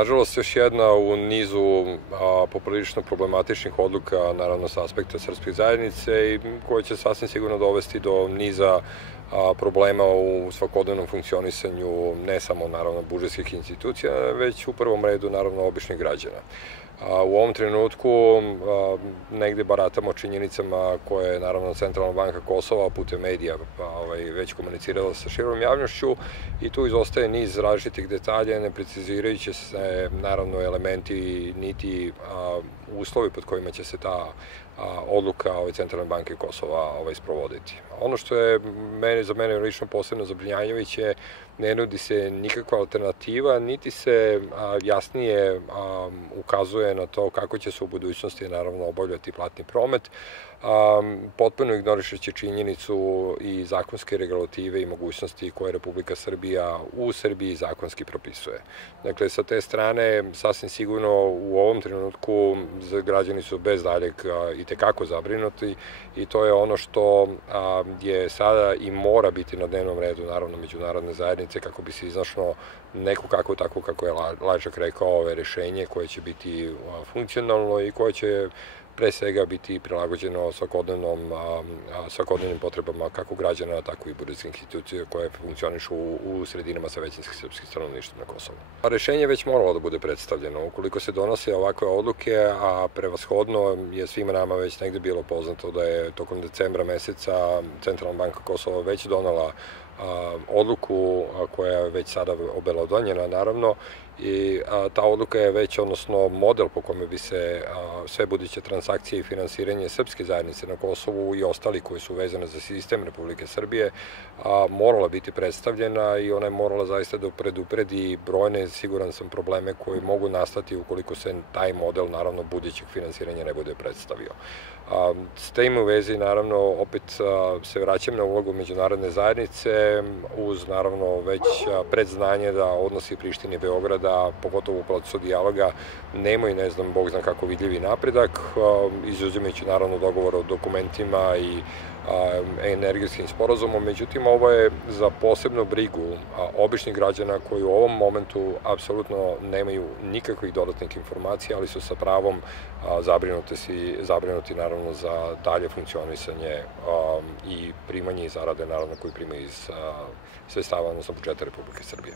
Nažalost, još jedna u nizu poprilično problematičnih odluka, naravno sa aspekta srpske zajednice, i koje će sasvim sigurno dovesti do niza problema u svakodnevnom funkcionisanju ne samo naravno budžetskih institucija, već u prvom redu naravno običnih građana. U ovom trenutku negde baratamo činjenicama koje je naravno Centralna banka Kosova putem medija već komunicirala sa širom javnošću i tu izostaje niz različitih detalja, ne precizirajući se naravno elementi niti uslovi pod kojima će se ta odluka Centralne banke Kosova sprovoditi. Ono što je za mene lično posebno zabrinjavajuće, ne nudi se nikakva alternativa, niti se jasnije ukazuje na to kako će se u budućnosti naravno obavljati platni promet, potpuno ignorišući činjenicu i zakonske regulative i mogućnosti koje Republika Srbija u Srbiji zakonski propisuje. Dakle, sa te strane, sasvim sigurno u ovom trenutku građani su bez daljeg i tekako zabrinuti i to je ono što je sada i mora biti na dnevnom redu naravno međunarodne zajednice kako bi se iznašlo neko kako je Lajčak rekao, rešenje koje će biti funkcionalno i koje će pre svega biti prilagođeno svakodnevnim potrebama kako građana, tako i budžetskih institucija koje funkcionišu u sredinama sa većinskim srpskim stanovništvom na Kosovu. Rešenje već moralo da bude predstavljeno. Ukoliko se donose ovakve odluke, a prevashodno je svima nama već negde bilo poznato da je tokom decembra meseca Centralna banka Kosova već donela odluku koja je već sada obelodonjena naravno i ta odluka je već, odnosno model po kome bi se sve buduće transakcije i finansiranje srpske zajednice na Kosovu i ostali koji su vezane za sistem Republike Srbije morala biti predstavljena i ona je morala zaista da predupredi brojne, siguran sam, probleme koji mogu nastati ukoliko se taj model naravno budućeg finansiranja ne bude predstavio. S tim u vezi naravno opet se vraćam na ulogu međunarodne zajednice uz naravno već predznanje da odnosi Prištine i Beograda, pogotovo u procesu dijaloga, nemaju ne znam, bog zna kako vidljivi napredak, izuzimajući naravno dogovor o dokumentima i energetskim sporazumom, međutim ovo je za posebnu brigu običnih građana koji u ovom momentu apsolutno nemaju nikakvih dodatnih informacija, ali su sa pravom zabrinuti naravno za dalje funkcionisanje i primanje i zarade naravno koji primaju iz sredstava, odnosno budžeta Republike Srbije.